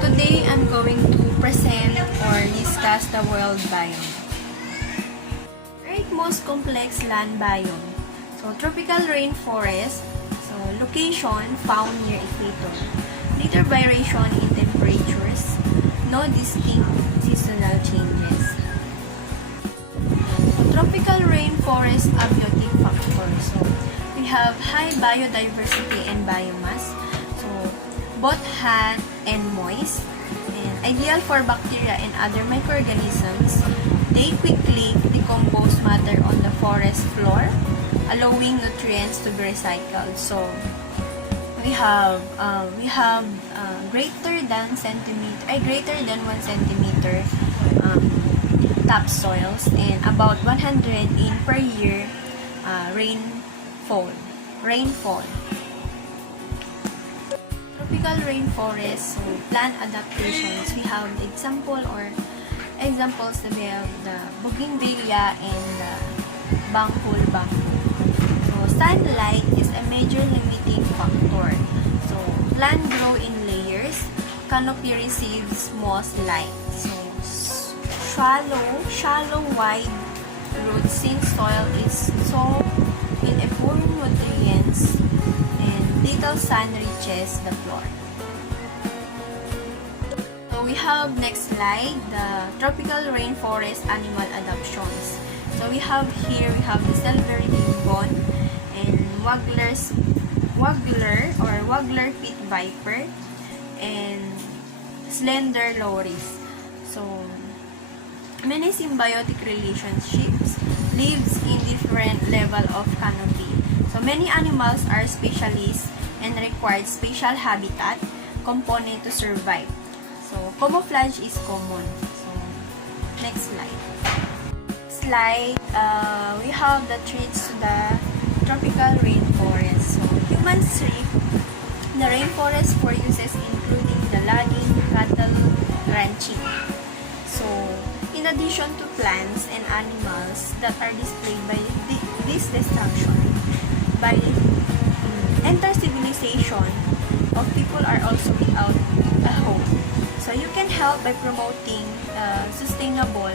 Today I'm going to present or discuss the world biome. Right, most complex land biome. Tropical rainforest. Location found near equator. Little variation in temperatures. No distinct seasonal changes. Tropical rainforest abiotic factor. We have high biodiversity and biomass. Both hot and moist, and ideal for bacteria and other microorganisms. They quickly decompose matter on the forest floor, allowing nutrients to be recycled. We have greater than 1 centimeter topsoils and about 100 in per year rainfall. Tropical rainforest, plant adaptations, we have examples that we have the bougainvillea and the bangkul bamboo. Sunlight is a major limiting factor. Plant grow in layers, canopy receives most light. Shallow wide roots since soil is soaked in a poor nutrients. Little sun reaches the floor. We have next slide, the tropical rainforest animal adaptations. We have the silver gibbon and waggler pit viper and slender loris. Many symbiotic relationships lives in different level of canopy. Many animals are specialists and require special habitat component to survive. Camouflage is common. Next slide. We have the threats to the tropical rainforest. Humans thrive the rainforest for uses including the logging, cattle ranching. In addition to plants and animals that are displaced by this destruction, by inter-civilization of people are also without a home. You can help by promoting sustainable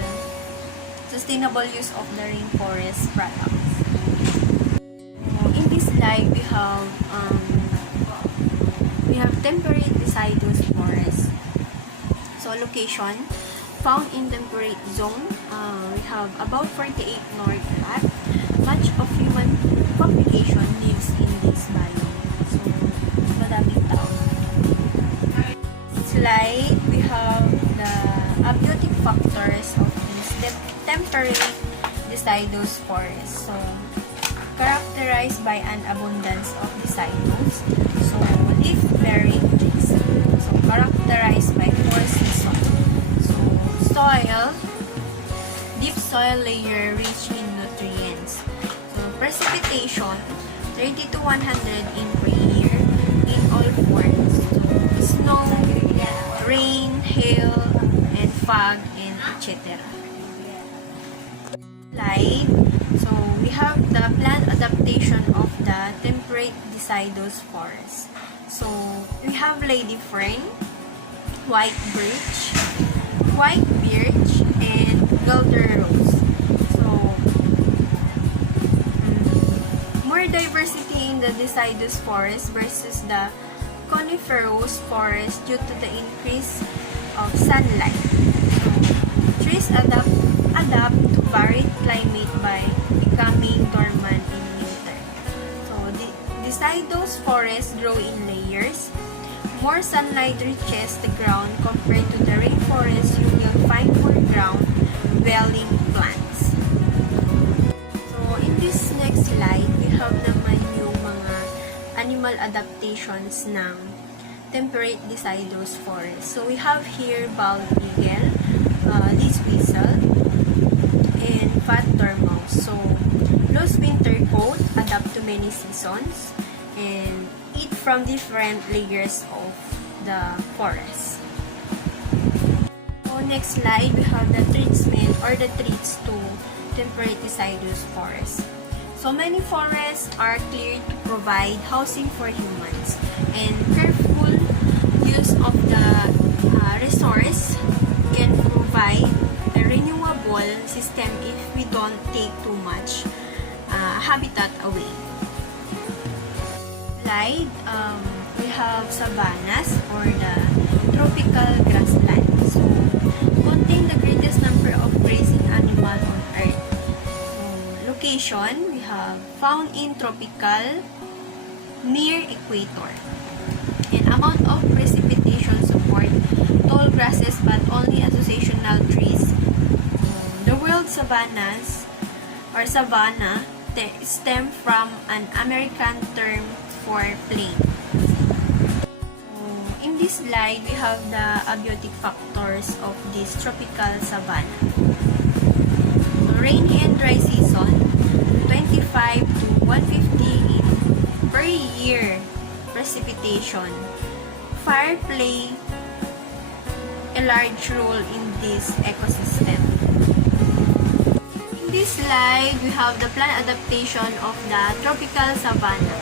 use of the rainforest products. In this slide, we have temperate deciduous forest. Location found in temperate zone. We have about 48 north lat. Much of human population lives in this biome. Madaming tao. Slide, we have the abiotic factors of this temperate deciduous forest. Characterized by an abundance of deciduous. Leaf-bearing trees. Characterized by 4 seasons. Soil, deep soil layer rich in nutrients. Precipitation, 30 to 100 in per year in all forms. Snow, rain, hail, and fog, and etc. Slide. We have the plant adaptation of the temperate deciduous forest. We have lady fern, white birch, and guelder rose. More diversity in the deciduous forest versus the coniferous forest due to the increase of sunlight. Trees adapt to varied climate by becoming dormant in winter. The deciduous forests grow in layers. More sunlight reaches the ground compared to the rainforest, you will find more ground-dwelling plants. In this next slide, we have naman yung mga animal adaptations ng temperate deciduous forest. We have here bald eagle, least weasel, and fat dormouse. Loose winter coat adapt to many seasons and eat from different layers of the forest. Next slide, we have the treatment or the treats to temperate deciduous forest. Many forests are cleared to provide housing for humans, and careful use of the system if we don't take too much habitat away. Slide, we have savannas or the tropical grasslands. So, contain the greatest number of grazing animals on Earth. So, location, we have found in tropical near equator. And amount of precipitation support tall grasses but only associational trees. The word savannas or savanna stem from an American term for plain. In this slide, we have the abiotic factors of this tropical savanna. Rainy and dry season, 25 to 150 per year precipitation. Fire play a large role in this ecosystem. In this slide, we have the plant adaptation of the tropical savanna.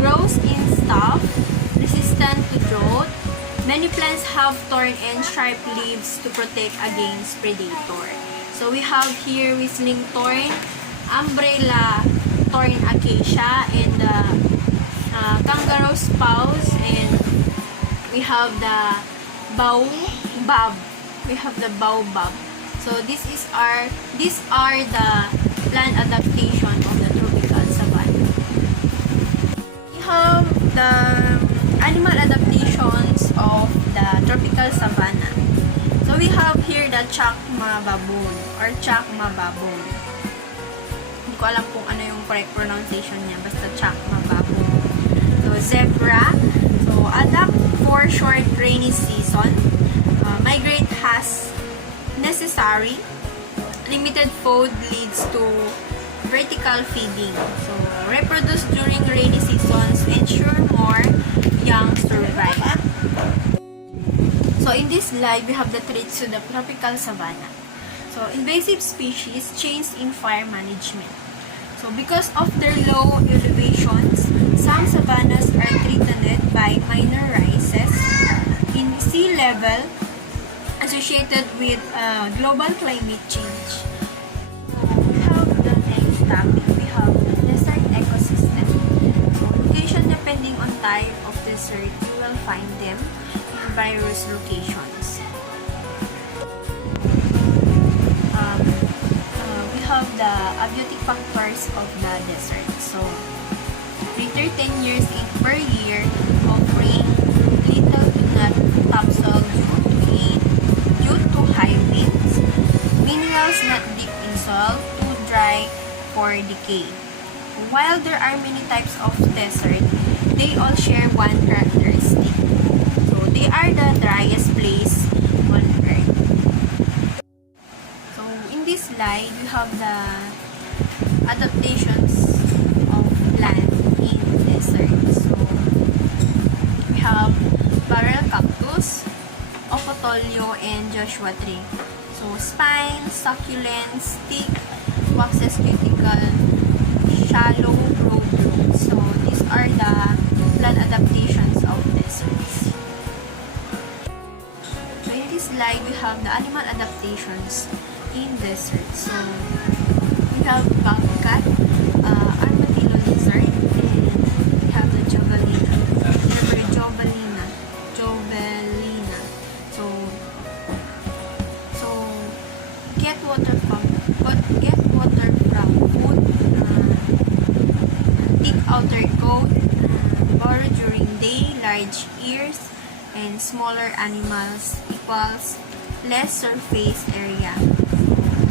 Grows in stuff, resistant to drought. Many plants have thorn and sharp leaves to protect against predator. So we have here whistling thorn, umbrella thorn acacia, and the kangaroo spouse, and we have the baobab. We have the baobab. So these are the plant adaptation of the tropical savanna. We have the animal adaptations of the tropical savanna. So we have here the chacma baboon or chacma baboon. Hindi ko alam kung ano yung correct pronunciation niya, basta chacma baboon. So zebra, so adapt for short rainy season. Migrate has necessary. Limited food leads to vertical feeding. So, reproduce during rainy seasons to ensure more young survive. So, in this slide, we have the traits to the tropical savanna. So, invasive species change in fire management. So, because of their low elevations, some savannas are threatened by minor rises in sea level associated with global climate change. We have the next topic. We have the desert ecosystem. So, location depending on type of desert, you will find them in various locations. We have the abiotic factors of the desert. So, greater 10 years per year of rain, little to not topsoil due to high winds, minerals not deep in soil, too dry for decay. While there are many types of desert, they all share one characteristic. So they are the driest place on Earth. So in this slide, we have the adaptations of plant in desert. So we have barrel cactus, opotolio, and Joshua tree. So, spine, succulent, stick, waxes cuticle, shallow growth roots. So, these are the plant adaptations of deserts. So, in this slide, we have the animal adaptations in deserts. So, we have bobcat, armadillo lizard, and we have the javelina. Get water from food, thick outer coat, burrow during day, large ears, and smaller animals equals less surface area.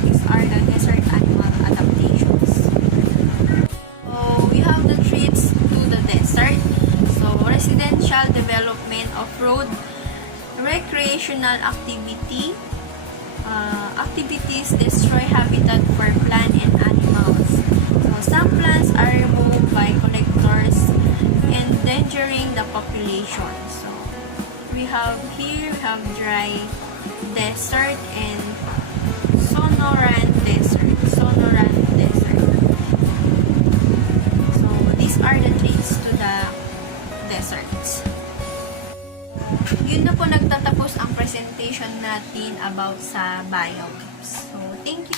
These are the desert animal adaptations. So we have the threats to the desert. So residential development of road, recreational activities destroy habitat for plant and animals. So some plants are removed by collectors, endangering the population. So we have dry desert and sonoran desert. So these are the traits to the deserts. yun na po nagtatapos ang presentation natin about sa biomes. So, thank